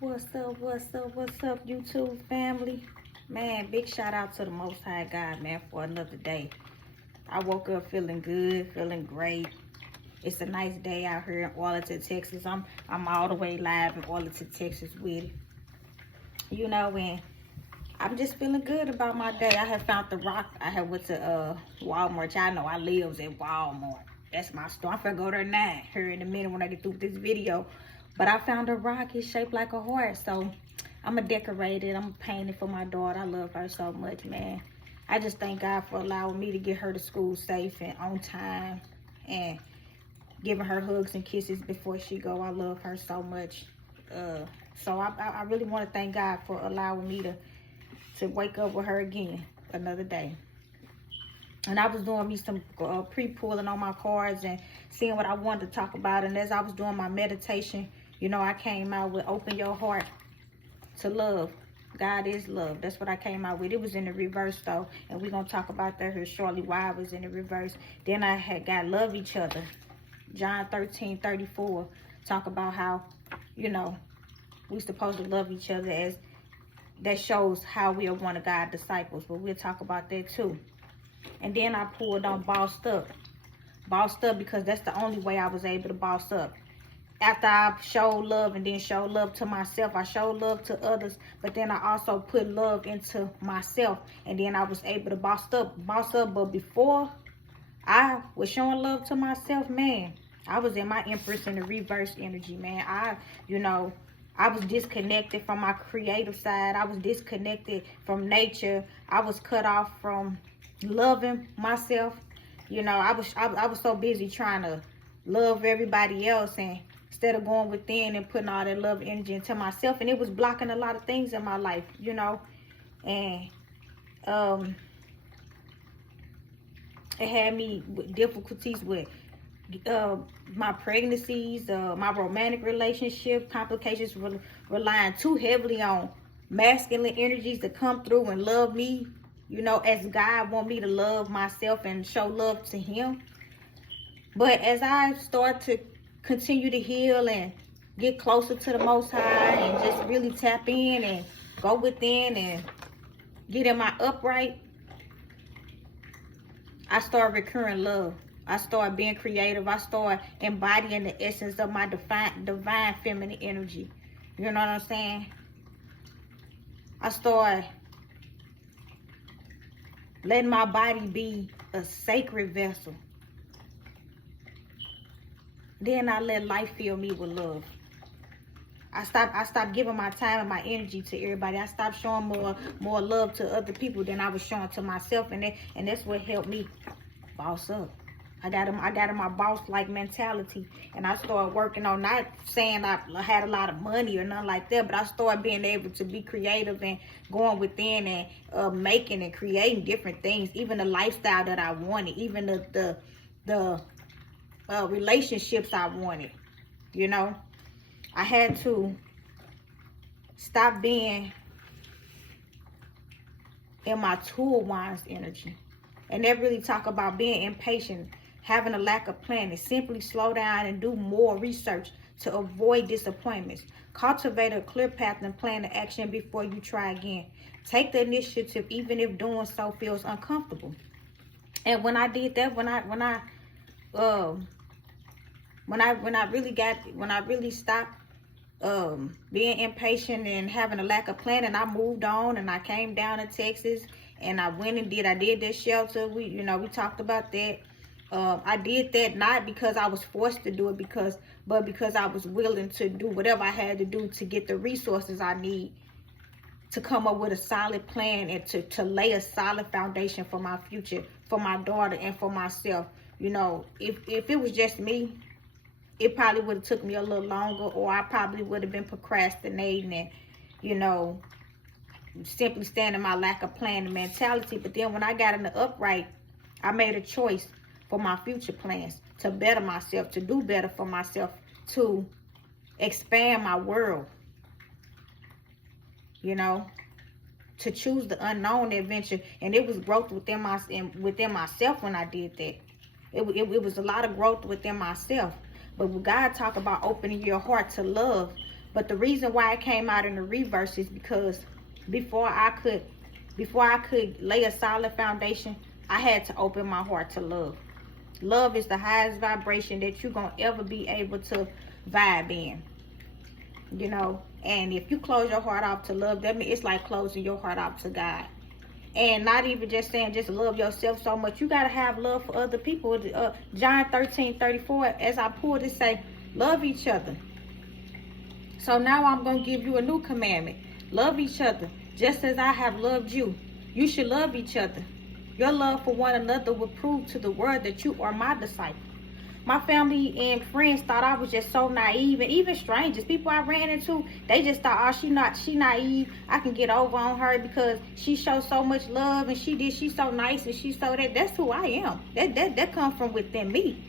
What's up, YouTube family? Man, big shout out to the Most High God, man, for another day. I woke up feeling good, feeling great. It's a nice day out here in Arlington, Texas. I'm all the way live in Arlington, Texas with it. And I'm just feeling good about my day. I have found the rock. I have went to Walmart. Y'all know I lives at Walmart. That's my store. I'm finna go there now, here in a minute when I get through this video. But I found a rock. It's shaped like a heart. So I'm going to decorate it. I'm going to paint it for my daughter. I love her so much, man. I just thank God for allowing me to get her to school safe and on time. And giving her hugs and kisses before she go. I love her so much. So I really want to thank God for allowing me to wake up with her again another day. And I was doing me some pre-pulling on my cards and seeing what I wanted to talk about. And as I was doing my meditation, I came out with open your heart to love. God is love. That's what I came out with. It was in the reverse though. And we're going to talk about that here shortly, why I was in the reverse. Then I had got love each other. John 13:34. Talk about how, we're supposed to love each other, as that shows how we are one of God's disciples. But we'll talk about that too. And then I pulled on bossed up. Bossed up because that's the only way I was able to boss up. After I showed love and then showed love to myself, I showed love to others, but then I also put love into myself, and then I was able to boss up. But before I was showing love to myself, man, I was in my Empress in the reverse energy, man. I was disconnected from my creative side. I was disconnected from nature. I was cut off from loving myself. I was so busy trying to love everybody else, and instead of going within and putting all that love energy into myself, and it was blocking a lot of things in my life, and it had me with difficulties with my pregnancies, my romantic relationship, complications, relying too heavily on masculine energies to come through and love me, as God want me to love myself and show love to him. But as I start to continue to heal and get closer to the Most High and just really tap in and go within and get in my upright, I start recurring love. I start being creative. I start embodying the essence of my divine feminine energy. You know what I'm saying? I start letting my body be a sacred vessel. Then I let life fill me with love. I stopped giving my time and my energy to everybody. I stopped showing more love to other people than I was showing to myself, and that's what helped me boss up. I got in my boss-like mentality, and I started working on, not saying I had a lot of money or nothing like that, but I started being able to be creative and going within and making and creating different things, even the lifestyle that I wanted, even the relationships I wanted. I had to stop being in my tool wands energy. And they really talk about being impatient, having a lack of planning. Simply slow down and do more research to avoid disappointments. Cultivate a clear path and plan the action before you try again. Take the initiative even if doing so feels uncomfortable. And when I did that, when I really stopped being impatient and having a lack of planning, I moved on and I came down to Texas and I went and I did that shelter. We talked about that. I did that not because I was forced to do it, but because I was willing to do whatever I had to do to get the resources I need to come up with a solid plan and to lay a solid foundation for my future, for my daughter and for myself. If it was just me, it probably would have took me a little longer, or I probably would have been procrastinating and, simply standing my lack of planning mentality. But then when I got in the upright, I made a choice for my future plans, to better myself, to do better for myself, to expand my world, to choose the unknown adventure. And it was growth within myself when I did that. It was a lot of growth within myself. But when God talk about opening your heart to love, But the reason why it came out in the reverse is because before I could lay a solid foundation, I had to open my heart to love. Love is the highest vibration that you're going to ever be able to vibe in. You know, and if you close your heart off to love, that means it's like closing your heart off to God. And not even just saying just love yourself so much. You got to have love for other people. John 13:34, as I pulled it, say, love each other. So now I'm going to give you a new commandment. Love each other. Just as I have loved you, you should love each other. Your love for one another will prove to the world that you are my disciple. My family and friends thought I was just so naive, and even strangers, people I ran into, they just thought, oh, she naive. I can get over on her because she shows so much love, and she's so nice, and she's so that. That's who I am. That comes from within me.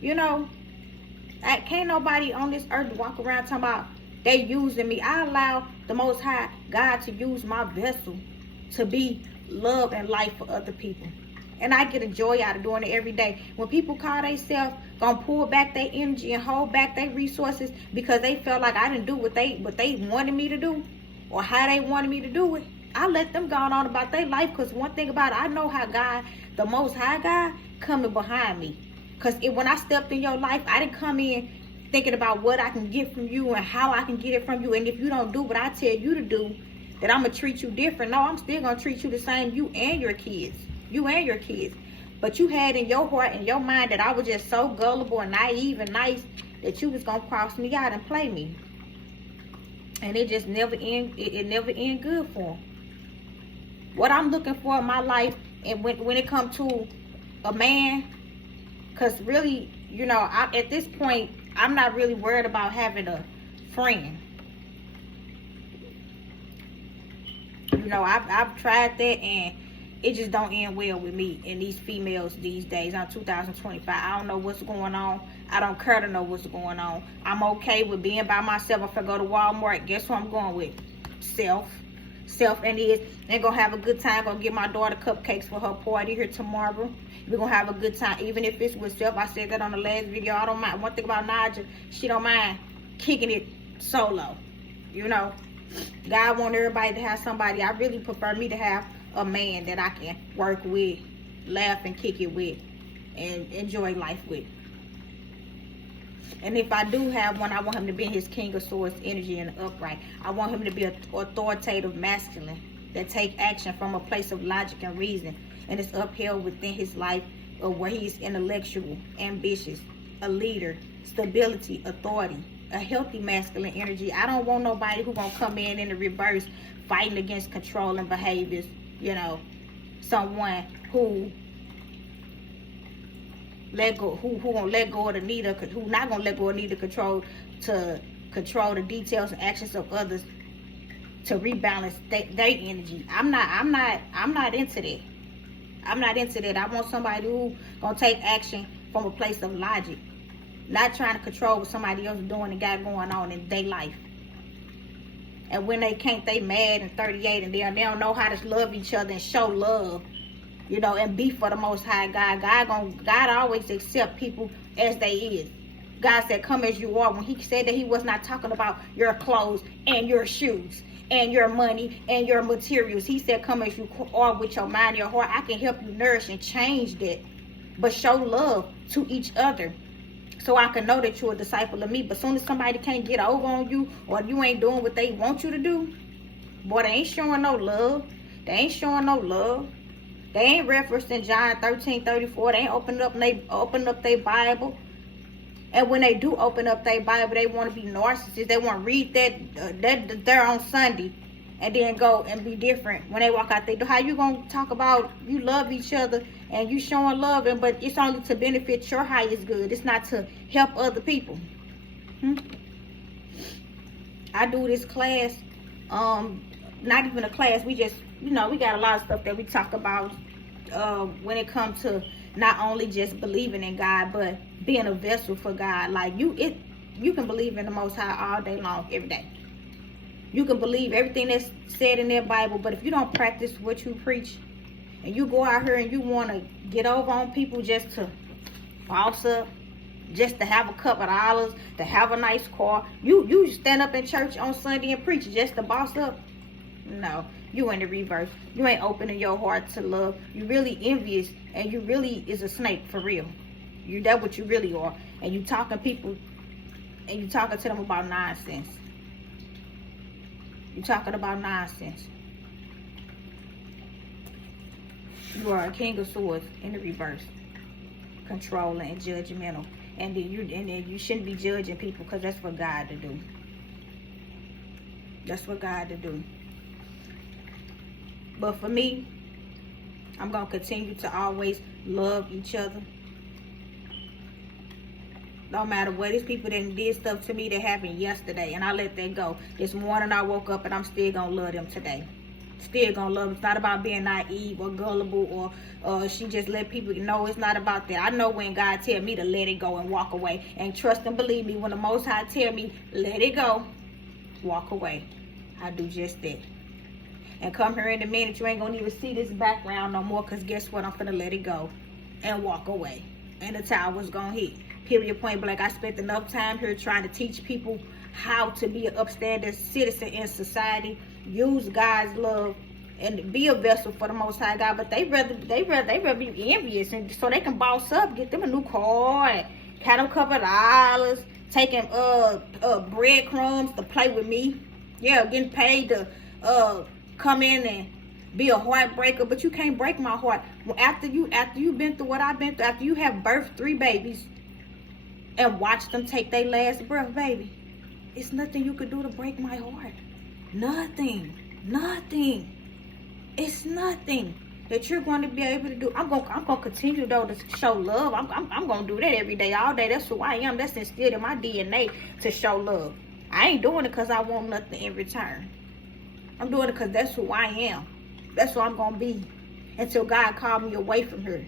You know, can't nobody on this earth walk around talking about they using me. I allow the Most High God to use my vessel to be love and life for other people. And I get a joy out of doing it every day. When people call themselves gonna pull back their energy and hold back their resources because they felt like I didn't do what they wanted me to do or how they wanted me to do it, I let them go on about their life. Because one thing about it, I know how God, the Most High God, coming behind me. Because when I stepped in your life, I didn't come in thinking about what I can get from you and how I can get it from you. And if you don't do what I tell you to do, that I'm gonna treat you different. No, I'm still gonna treat you the same, you and your kids. You and your kids. But you had in your heart and your mind that I was just so gullible and naive and nice that you was gonna cross me out and play me. And it just never never end good for them. What I'm looking for in my life, and when it comes to a man, because really, you know, at this point, I'm not really worried about having a friend. You know, I've tried that, and it just don't end well with me and these females these days. I'm 2025. I don't know what's going on. I don't care to know what's going on. I'm okay with being by myself. If I go to Walmart, guess who I'm going with? Self, and they're gonna have a good time. Gonna get my daughter cupcakes for her party here tomorrow. We're gonna have a good time, even if it's with self. I said that on the last video. I don't mind. One thing about Naja, she don't mind kicking it solo. You know, God want everybody to have somebody. I really prefer me to have a man that I can work with, laugh and kick it with, and enjoy life with. And if I do have one, I want him to be in his King of Swords energy and upright. I want him to be an authoritative masculine that take action from a place of logic and reason, and is upheld within his life, where he's intellectual, ambitious, a leader, stability, authority, a healthy masculine energy. I don't want nobody who gonna come in the reverse, fighting against controlling behaviors. You know, someone who gonna let go of the need of, who not gonna let go of need of control to control the details and actions of others to rebalance their energy. I'm not into that. I'm not into that. I want somebody who gonna take action from a place of logic, not trying to control what somebody else is doing and got going on in their life. And when they can't, they mad and 38, and they don't know how to love each other and show love, you know, and be for the Most High God. God always accept people as they is. God said, come as you are. When he said that, he was not talking about your clothes and your shoes and your money and your materials. He said, come as you are with your mind and your heart. I can help you nourish and change that, but show love to each other, so I can know that you're a disciple of me. But soon as somebody can't get over on you, or you ain't doing what they want you to do, boy, they ain't showing no love. They ain't showing no love. They ain't referencing John 13:34. They ain't opening up their Bible. And when they do open up their Bible, they want to be narcissists. They want to read that there on Sunday, and then go and be different when they walk out there. How you gonna talk about you love each other and you showing love, but it's only to benefit your highest good. It's not to help other people. I do this class, not even a class. We just, you know, we got a lot of stuff that we talk about when it comes to not only just believing in God, but being a vessel for God. Like you can believe in the Most High all day long, every day. You can believe everything that's said in their Bible, but if you don't practice what you preach, and you go out here and you want to get over on people just to boss up, just to have a couple of dollars, to have a nice car. You stand up in church on Sunday and preach just to boss up? No, you in the reverse. You ain't opening your heart to love. You really envious, and you really is a snake for real. That's what you really are. And you talking people, and you talking to them about nonsense. You talking about nonsense. You are a king of swords in the reverse, controlling and judgmental. And then you shouldn't be judging people, because that's for God to do. That's for God to do. But for me, I'm going to continue to always love each other. No matter what. These people that did stuff to me that happened yesterday, and I let that go. This morning I woke up and I'm still going to love them today. Still going to love them. It's not about being naive or gullible, or she just let people know. It's not about that. I know when God tell me to let it go and walk away. And trust and believe me, when the Most High tell me, let it go, walk away, I do just that. And come here in a minute, you ain't going to even see this background no more, because guess what? I'm finna let it go and walk away. And the tower's going to hit. Period, point blank. I spent enough time here trying to teach people how to be an upstanding citizen in society. Use God's love and be a vessel for the Most High God. But they rather be envious, and so they can boss up, get them a new car, and had them a couple of dollars, taking breadcrumbs to play with me. Yeah, getting paid to come in and be a heartbreaker. But you can't break my heart. After you've been through what I've been through, after you have birthed 3 babies and watch them take their last breath, baby, it's nothing you could do to break my heart. Nothing. It's nothing that you're going to be able to do. I'm going to continue though to show love. I'm going to do that every day, all day. That's who I am. That's instilled in my DNA, to show love. I ain't doing it because I want nothing in return. I'm doing it because that's who I am. That's who I'm going to be until God called me away from her.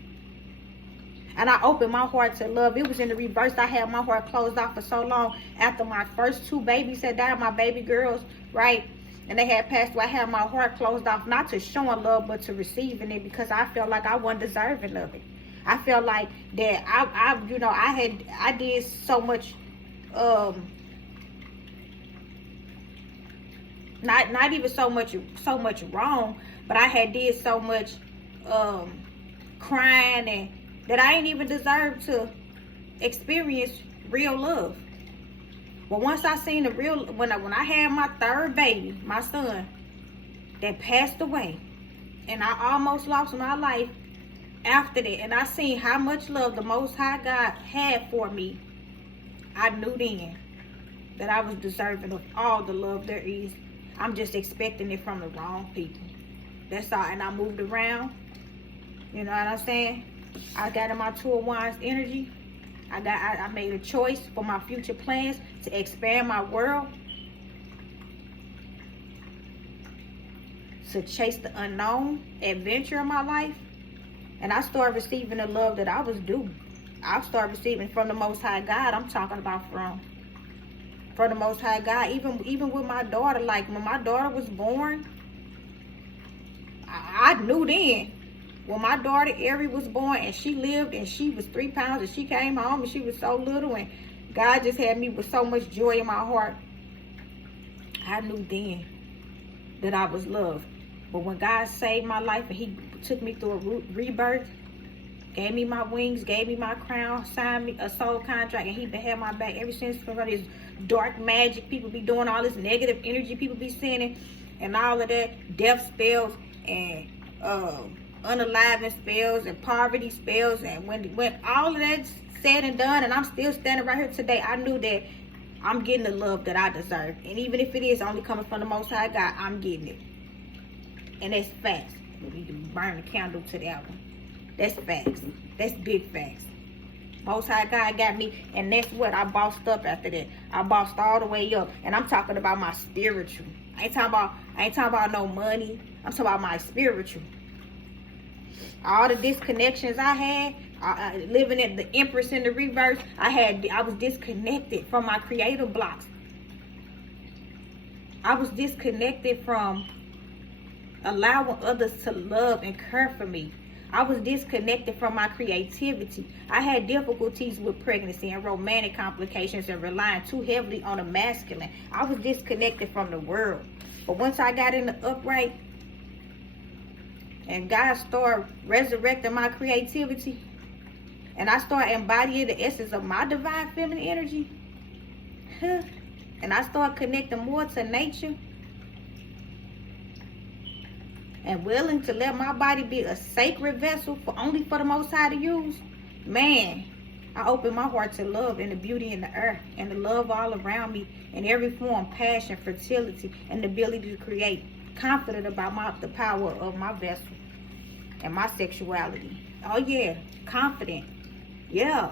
And I opened my heart to love. It was in the reverse. I had my heart closed off for so long. After my first 2 babies had died, my baby girls, right? And they had passed away. I had my heart closed off, not to showing love, but to receiving it, because I felt like I wasn't deserving of it. I felt like that I did so much, not even so much wrong, but I had did so much crying, and that I ain't even deserve to experience real love. But once I seen the real, when I had my 3rd baby, my son, that passed away, and I almost lost my life after that, and I seen how much love the Most High God had for me, I knew then that I was deserving of all the love there is. I'm just expecting it from the wrong people. That's all. And I moved around. You know what I'm saying? I got in my 2 of Wands energy. I made a choice for my future plans to expand my world, to chase the unknown adventure in my life. And I started receiving the love that I was due. I started receiving from the Most High God. I'm talking about from the Most High God. Even with my daughter, like when my daughter was born, I knew then. When my daughter Ari was born, and she lived, and she was 3 pounds, and she came home and she was so little, and God just had me with so much joy in my heart, I knew then that I was loved. But when God saved my life and he took me through a rebirth, gave me my wings, gave me my crown, signed me a soul contract, and he been had my back ever since. From this dark magic people be doing, all this negative energy people be sending, and all of that, death spells and unaliving spells and poverty spells, and when all of that's said and done, and I'm still standing right here today, I knew that I'm getting the love that I deserve. And even if it is only coming from the Most High God, I'm getting it. And that's facts. We can burn the candle to that one. That's facts. That's big facts. Most High God got me, and that's what I bossed up after that. I bossed all the way up, and I'm talking about my spiritual. I ain't talking about no money. I'm talking about my spiritual. All the disconnections I had, living at the Empress in the reverse, I was disconnected from my creative blocks. I was disconnected from allowing others to love and care for me. I was disconnected from my creativity. I had difficulties with pregnancy and romantic complications and relying too heavily on the masculine. I was disconnected from the world. But once I got in the upright and God started resurrecting my creativity, and I started embodying the essence of my divine feminine energy, and I started connecting more to nature, and willing to let my body be a sacred vessel only for the Most High to use, man, I opened my heart to love and the beauty in the earth and the love all around me in every form, passion, fertility, and the ability to create. Confident about the power of my vessel and my sexuality. Oh yeah, confident. Yeah.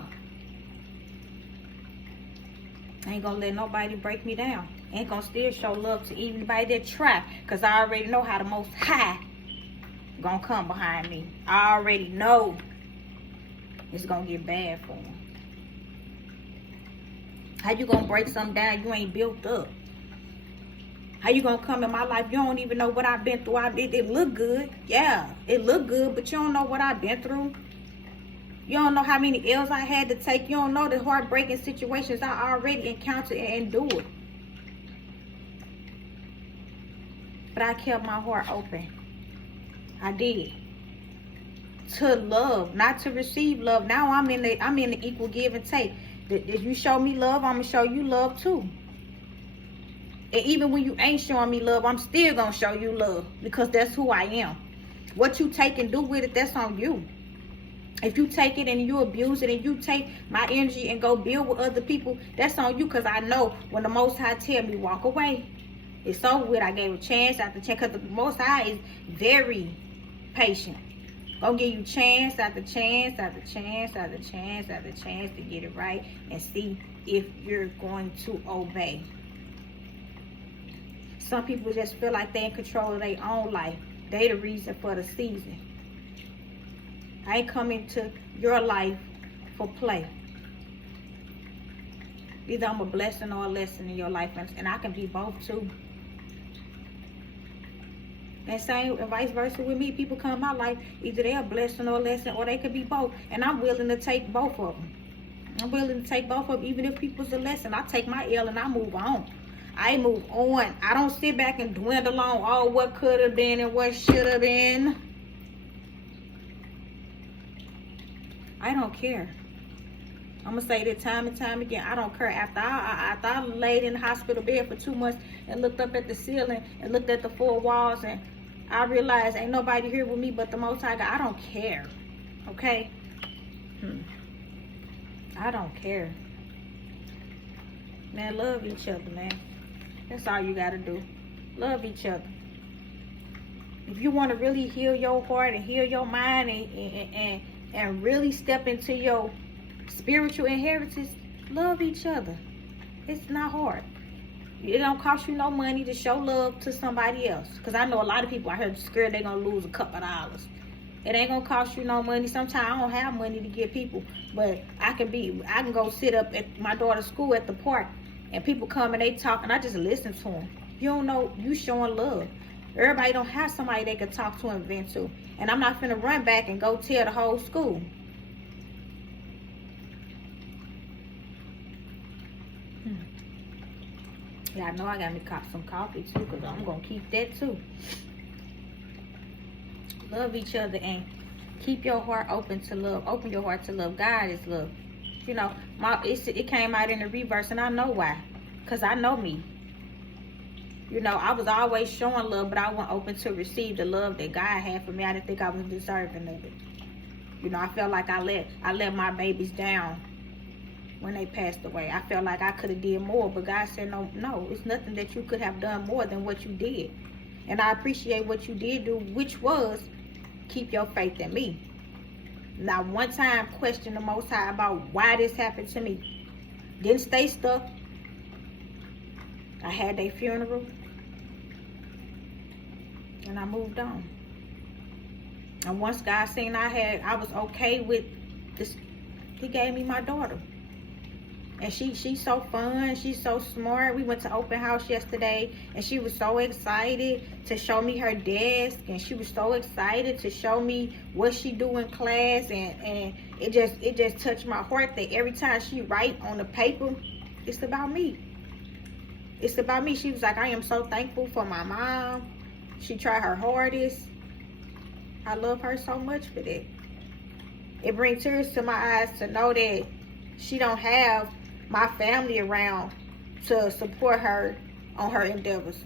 I ain't gonna let nobody break me down. Ain't gonna still show love to anybody that try, because I already know how the Most High gonna come behind me. I already know it's gonna get bad for them. How you gonna break something down you ain't built up? How you gonna come in my life? You don't even know what I've been through. It look good. Yeah, it look good, but you don't know what I've been through. You don't know how many L's I had to take. You don't know the heartbreaking situations I already encountered and endured. But I kept my heart open. I did. To love, not to receive love. Now I'm in the equal give and take. If you show me love, I'm gonna show you love too. And even when you ain't showing me love, I'm still gonna show you love, because that's who I am. What you take and do with it, that's on you. If you take it and you abuse it and you take my energy and go build with other people, that's on you, because I know when the Most High tell me walk away, it's over with. I gave a chance after chance, because the Most High is very patient. Gonna give you chance after chance after chance after chance after chance to get it right and see if you're going to obey. Some people just feel like they in control of their own life. They the reason for the season. I ain't coming to your life for play. Either I'm a blessing or a lesson in your life, and I can be both too. And same and vice versa with me. People come in my life, either they're a blessing or a lesson, or they could be both. And I'm willing to take both of them. I'm willing to take both of them, even if people's a lesson. I take my L and I move on. I move on. I don't sit back and dwindle on all what could have been and what should have been. I don't care. I'm going to say that time and time again. I don't care. After I laid in the hospital bed for 2 months and looked up at the ceiling and looked at the 4 walls, and I realized ain't nobody here with me but the Most High God. I don't care. Okay? I don't care. Man, love each other, man. That's all you got to do. Love each other. If you want to really heal your heart and heal your mind and really step into your spiritual inheritance, love each other. It's not hard. It don't cost you no money to show love to somebody else. Because I know a lot of people out here scared they're going to lose a couple of dollars. It ain't going to cost you no money. Sometimes I don't have money to give people. But I can go sit up at my daughter's school at the park, and people come and they talk, and I just listen to them. You don't know, you showing love. Everybody don't have somebody they can talk to and vent to. And I'm not finna run back and go tell the whole school. Yeah, I know I got me some coffee too, because I'm going to keep that too. Love each other and keep your heart open to love. Open your heart to love. God is love. You know, it came out in the reverse, and I know why. Because I know me. You know, I was always showing love, but I wasn't open to receive the love that God had for me. I didn't think I was deserving of it. You know, I felt like I let my babies down when they passed away. I felt like I could have did more, but God said, no, it's nothing that you could have done more than what you did. And I appreciate what you did do, which was keep your faith in me. Not one time question the Most High about why this happened to me. Didn't stay stuck. I had their funeral, and I moved on. And once God seen I was okay with this, He gave me my daughter. And she's so fun. She's so smart. We went to open house yesterday, and she was so excited to show me her desk, and she was so excited to show me what she do in class, and it just touched my heart that every time she write on the paper, it's about me. It's about me. She was like, I am so thankful for my mom. She tried her hardest. I love her so much for that. It brings tears to my eyes to know that she don't have my family around to support her on her endeavors.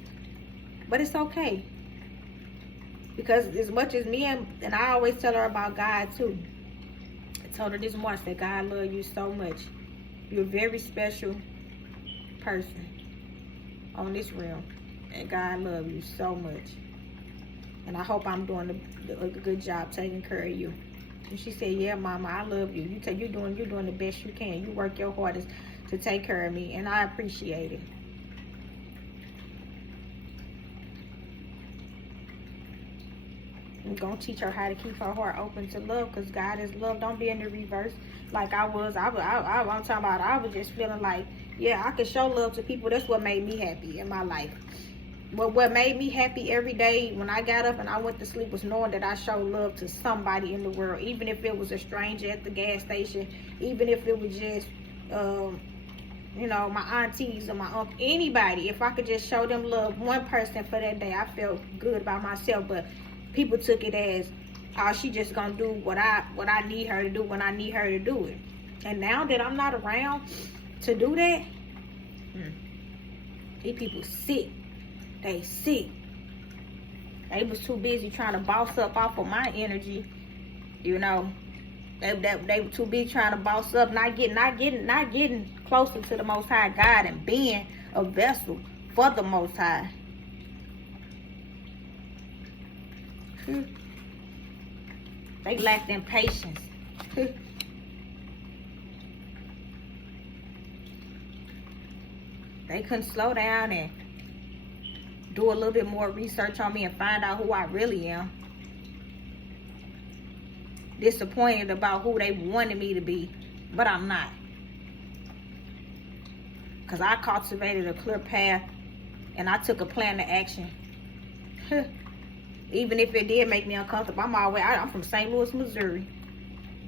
But it's okay. Because as much as me and I always tell her about God too. I told her this morning, I said, God love you so much. You're a very special person on this realm. And God love you so much. And I hope I'm doing a good job taking care of you. And she said, yeah, Mama, I love you. You're doing the best you can. You work your hardest to take care of me, and I appreciate it. I'm going to teach her how to keep her heart open to love, because God is love. Don't be in the reverse like I was. I'm talking about, I was just feeling like, yeah, I could show love to people. That's what made me happy in my life. But what made me happy every day when I got up and I went to sleep was knowing that I showed love to somebody in the world, even if it was a stranger at the gas station, even if it was just, you know, my aunties or my uncle, anybody. If I could just show them love, one person for that day, I felt good about myself. But people took it as, oh, she just gonna do what I need her to do when I need her to do it. And now that I'm not around to do that, these people sick. They sick. They was too busy trying to boss up off of my energy, you know. They were too busy trying to boss up, not getting closer to the Most High God and being a vessel for the Most High. They lacked in patience. They couldn't slow down and do a little bit more research on me and find out who I really am. Disappointed about who they wanted me to be, but I'm not. Because I cultivated a clear path and I took a plan to action. Even if it did make me uncomfortable. I'm from St. Louis, Missouri.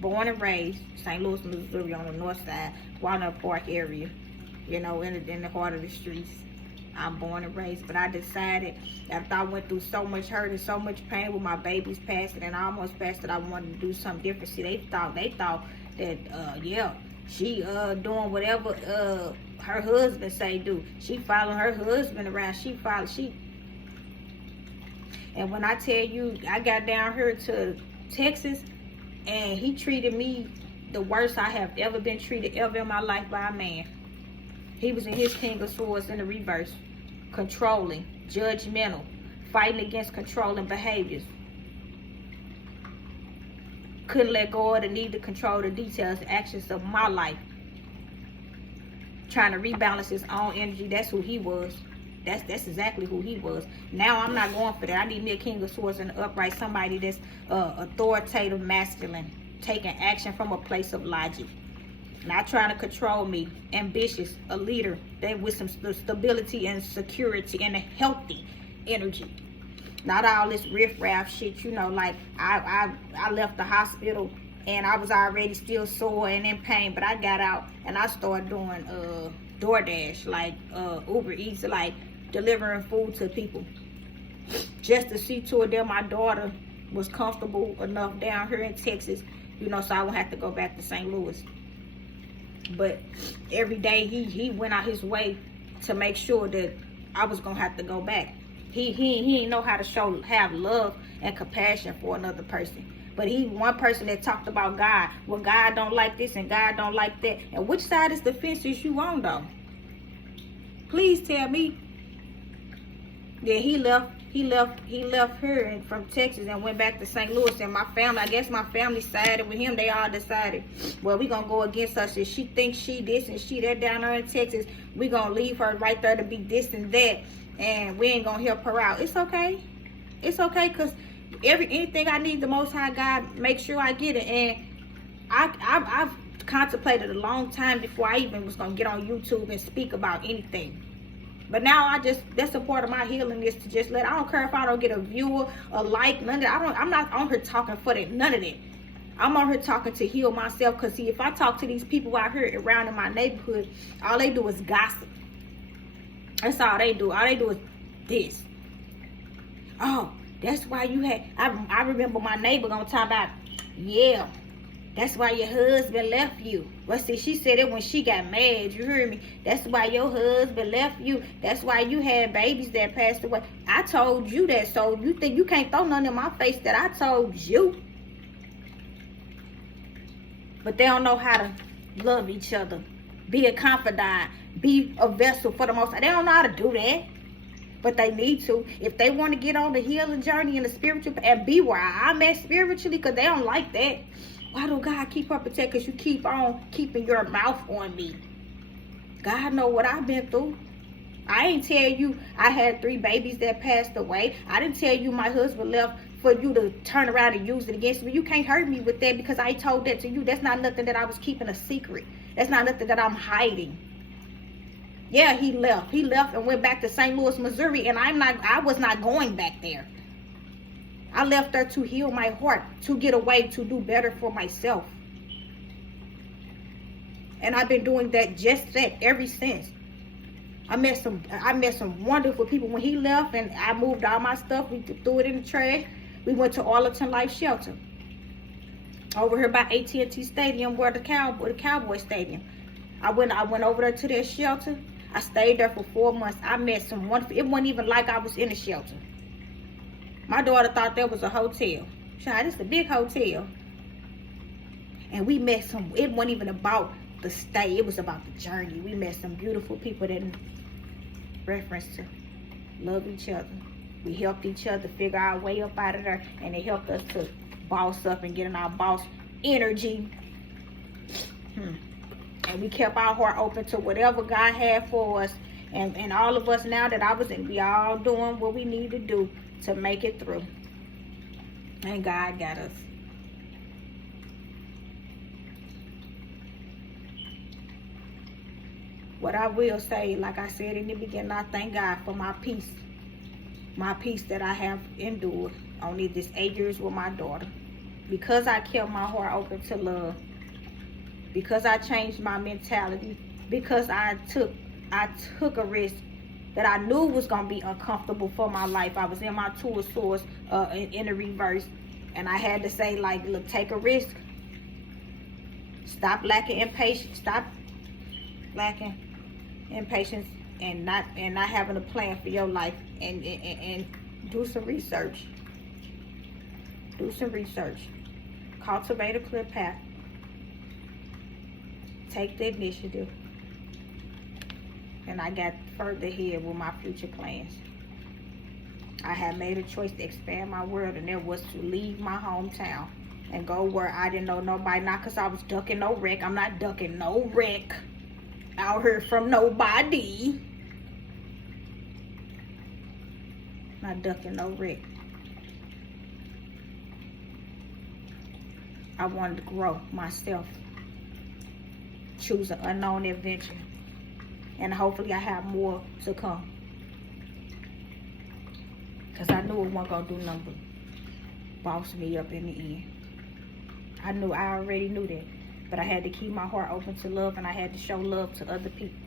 Born and raised St. Louis, Missouri, on the north side, Walnut Park area. You know, in the heart of the streets. I'm born and raised, but I decided after I went through so much hurt and so much pain with my babies passing, and I almost passed, that I wanted to do something different. See, they thought that yeah, she doing whatever her husband say do. She following her husband around. And when I tell you, I got down here to Texas, and he treated me the worst I have ever been treated ever in my life by a man. He was in his King of Swords in the reverse. Controlling, judgmental, fighting against controlling behaviors. Couldn't let go of the need to control the details, the actions of my life. Trying to rebalance his own energy. That's who he was. That's exactly who he was. Now I'm not going for that. I need me a King of Swords in the upright. Somebody that's authoritative, masculine, taking action from a place of logic. Not trying to control me. Ambitious, a leader, that with some stability and security and a healthy energy. Not all this riff-raff shit, you know, like I left the hospital and I was already still sore and in pain, but I got out and I started doing DoorDash, like Uber Eats, like delivering food to people. Just to see to it that my daughter was comfortable enough down here in Texas, you know, so I won't have to go back to St. Louis. But every day he went out his way to make sure that I was gonna have to go back. He didn't know how to have love and compassion for another person. But he one person that talked about God. Well, God don't like this and God don't like that. And which side is the fence is you on though? Please tell me. Yeah, he left her from Texas and went back to St. Louis, and my family, I guess my family sided with him. They all decided, well, we gonna go against her. If she thinks she this and she that down there in Texas, we gonna leave her right there to be this and that, and we ain't gonna help her out. It's okay. It's okay, because anything I need, the Most High God make sure I get it. And I've contemplated a long time before I even was gonna get on YouTube and speak about anything. But now that's a part of my healing, is to just I don't care if I don't get a viewer, a like, none of that. I'm not on here talking for that, none of that. I'm on here talking to heal myself, because see, if I talk to these people out here around in my neighborhood, all they do is gossip. That's all they do. All they do is this. Oh, that's why you had, I remember my neighbor gonna talk about, yeah, that's why your husband left you. Well, see, she said it when she got mad. You heard me? That's why your husband left you. That's why you had babies that passed away. I told you that, so you think you can't throw nothing in my face that I told you? But they don't know how to love each other, be a confidant, be a vessel for the Most High. They don't know how to do that. But they need to. If they want to get on the healing journey in the spiritual and be where I'm at spiritually, because they don't like that. Why do God keep her protect? Because you keep on keeping your mouth on me. God know what I've been through. I ain't tell you I had 3 babies that passed away. I didn't tell you my husband left for you to turn around and use it against me. You can't hurt me with that, because I told that to you. That's not nothing that I was keeping a secret. That's not nothing that I'm hiding. Yeah, he left. He left and went back to St. Louis, Missouri, and I was not going back there. I left there to heal my heart, to get away, to do better for myself. And I've been doing that ever since. I met some wonderful people. When he left and I moved all my stuff, we threw it in the trash. We went to Arlington Life Shelter over here by AT&T Stadium, where the Cowboy Stadium. I went over there to their shelter. I stayed there for 4 months. I met some wonderful. It wasn't even like I was in a shelter. My daughter thought that was a hotel. Child, it's a big hotel. And we met some. It wasn't even about the stay. It was about the journey. We met some beautiful people that reference to love each other. We helped each other figure our way up out of there, and they helped us to boss up and get in our boss energy. And we kept our heart open to whatever God had for us. And all of us now that I was in, we all doing what we need to do to make it through. And God got us. What I will say, like I said in the beginning, I thank God for my peace. My peace that I have endured on this 8 years with my daughter. Because I kept my heart open to love. Because I changed my mentality. Because I took a risk that I knew was going to be uncomfortable for my life. I was in my Two of Swords in the reverse. And I had to say, like, look, take a risk. Stop lacking impatience. Stop lacking impatience and not having a plan for your life. And do some research. Do some research. Cultivate a clear path. Take the initiative. And I got further ahead with my future plans. I had made a choice to expand my world, and that was to leave my hometown and go where I didn't know nobody. Not because I was ducking no wreck. I'm not ducking no wreck out here from nobody. Not ducking no wreck. I wanted to grow myself. Choose an unknown adventure. And hopefully I have more to come. Because I knew it wasn't going to do nothing but boss me up in the end. I already knew that. But I had to keep my heart open to love, and I had to show love to other people.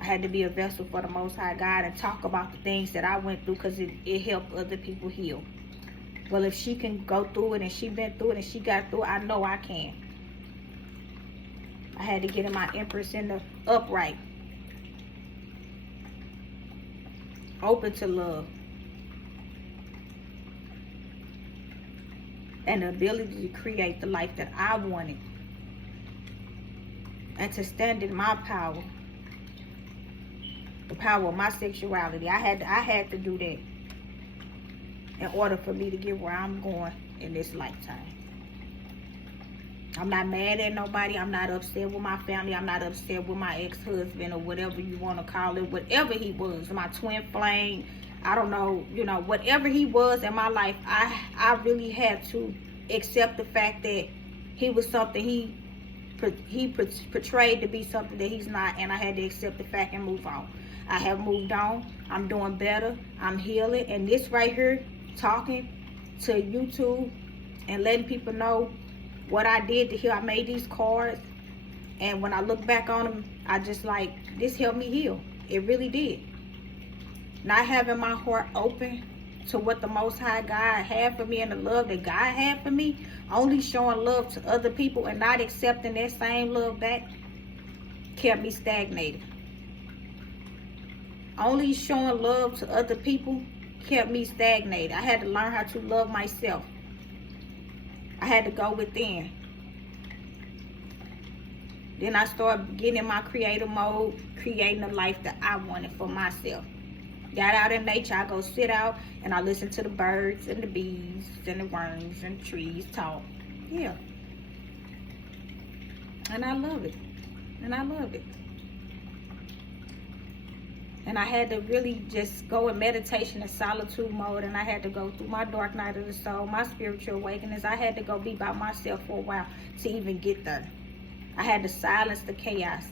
I had to be a vessel for the Most High God and talk about the things that I went through, because it helped other people heal. Well, if she can go through it and she been through it and she got through it, I know I can. I had to get in my empress in the upright. Open to love. And the ability to create the life that I wanted. And to stand in my power. The power of my sexuality. I had to do that in order for me to get where I'm going in this lifetime. I'm not mad at nobody. I'm not upset with my family. I'm not upset with my ex-husband or whatever you want to call it. Whatever he was, my twin flame, I don't know, whatever he was in my life, I really had to accept the fact that he was something he portrayed to be something that he's not, and I had to accept the fact and move on. I have moved on. I'm doing better. I'm healing. And this right here, talking to YouTube and letting people know what I did to heal. I made these cards, and when I look back on them, I just like, this helped me heal. It really did. Not having my heart open to what the Most High God had for me and the love that God had for me, only showing love to other people and not accepting that same love back, kept me stagnated. Only showing love to other people kept me stagnated. I had to learn how to love myself. I had to go within. Then I started getting in my creative mode, creating the life that I wanted for myself. Got out in nature. I go sit out and I listen to the birds and the bees and the worms and the trees talk. Yeah. And I love it. And I love it. And I had to really just go in meditation and solitude mode, and I had to go through my dark night of the soul, my spiritual awakenings. I had to go be by myself for a while to even get there. I had to silence the chaos.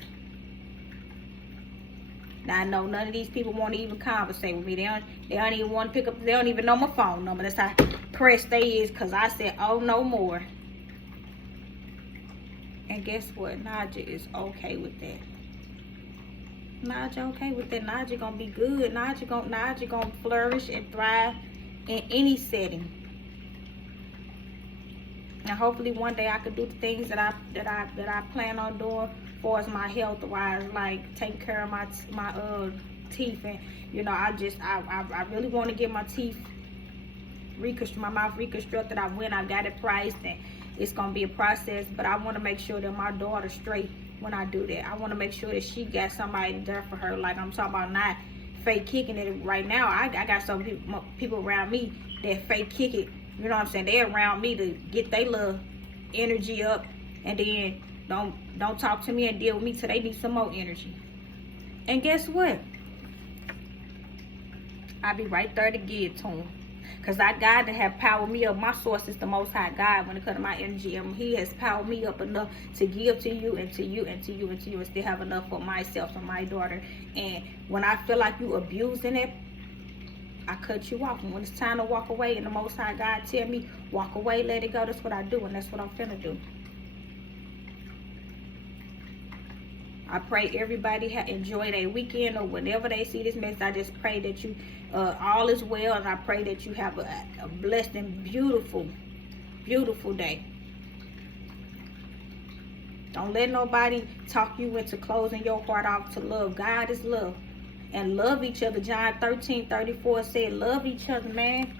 Now I know none of these people want to even conversate with me. They don't even want to pick up. They don't even know my phone number. That's how pressed they is, because I said, oh, no more. And guess what? Naja is okay with that. Naja okay with that. Naja gonna be good. Naja gonna flourish and thrive in any setting. And hopefully one day I could do the things that I plan on doing for as my health wise, like taking care of my teeth. And you know, I really want to get my teeth my mouth reconstructed. I got it priced, and it's gonna be a process, but I want to make sure that my daughter's straight when I do that. I want to make sure that she got somebody there for her. Like I'm talking about, not fake kicking it right now. I got some people around me that fake kick it. You know what I'm saying? They're around me to get their little energy up, and then don't talk to me and deal with me till they need some more energy. And guess what? I'll be right there to give to them. Because I got to have powered me up. My source is the Most High God when it comes to my energy. And He has powered me up enough to give to you and to you and to you and to you, and still have enough for myself and my daughter. And when I feel like you abusing it, I cut you off. And when it's time to walk away and the Most High God tell me, walk away, let it go, that's what I do. And that's what I'm finna do. I pray everybody enjoy their weekend, or whenever they see this message. I just pray that you all is well, and I pray that you have a blessed and beautiful, beautiful day. Don't let nobody talk you into closing your heart off to love. God is love. And love each other. John 13:34 said, love each other, man.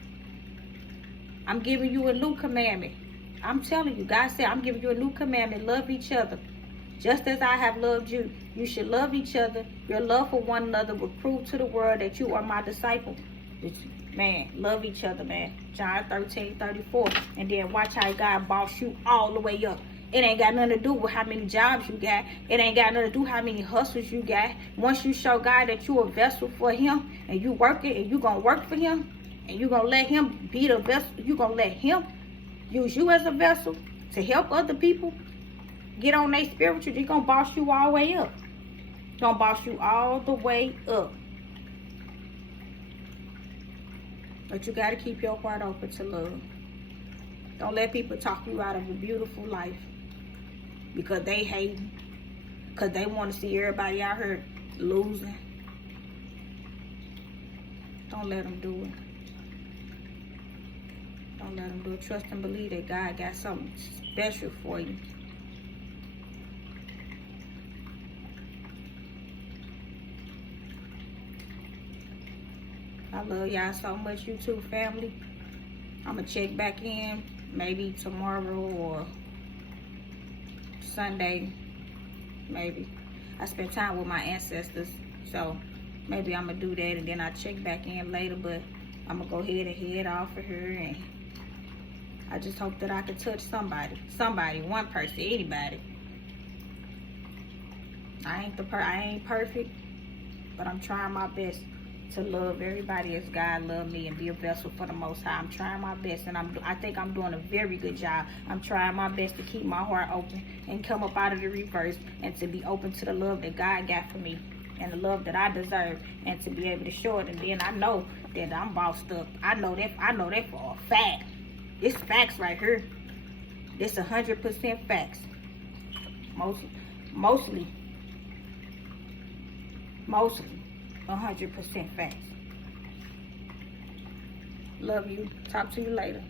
I'm giving you a new commandment. I'm telling you, God said, I'm giving you a new commandment. Love each other. Just as I have loved you, you should love each other. Your love for one another will prove to the world that you are my disciple. Man, love each other, man. John 13:34. And then watch how God boss you all the way up. It ain't got nothing to do with how many jobs you got. It ain't got nothing to do with how many hustles you got. Once you show God that you a vessel for Him, and you work it, and you gonna work for Him, and you gonna let Him be the vessel, you gonna let Him use you as a vessel to help other people get on their spiritual, He's gonna boss you all the way up. Gonna boss you all the way up. But you gotta keep your heart open to love. Don't let people talk you out of a beautiful life because they hate, because they want to see everybody out here losing. Don't let them do it. Don't let them do it. Trust and believe that God got something special for you. I love y'all so much, YouTube family. I'm going to check back in maybe tomorrow or Sunday, maybe. I spent time with my ancestors, so maybe I'm going to do that, and then I'll check back in later, but I'm going to go ahead and head off of her, and I just hope that I can touch somebody, one person, anybody. I ain't perfect, but I'm trying my best. to love everybody as God loved me and be a vessel for the Most High. I'm trying my best, and I think I'm doing a very good job. I'm trying my best to keep my heart open and come up out of the reverse, and to be open to the love that God got for me and the love that I deserve, and to be able to show it. And then I know that I'm bossed up. I know that for a fact. It's facts right here. This 100% facts. Mostly 100% facts. Love you. Talk to you later.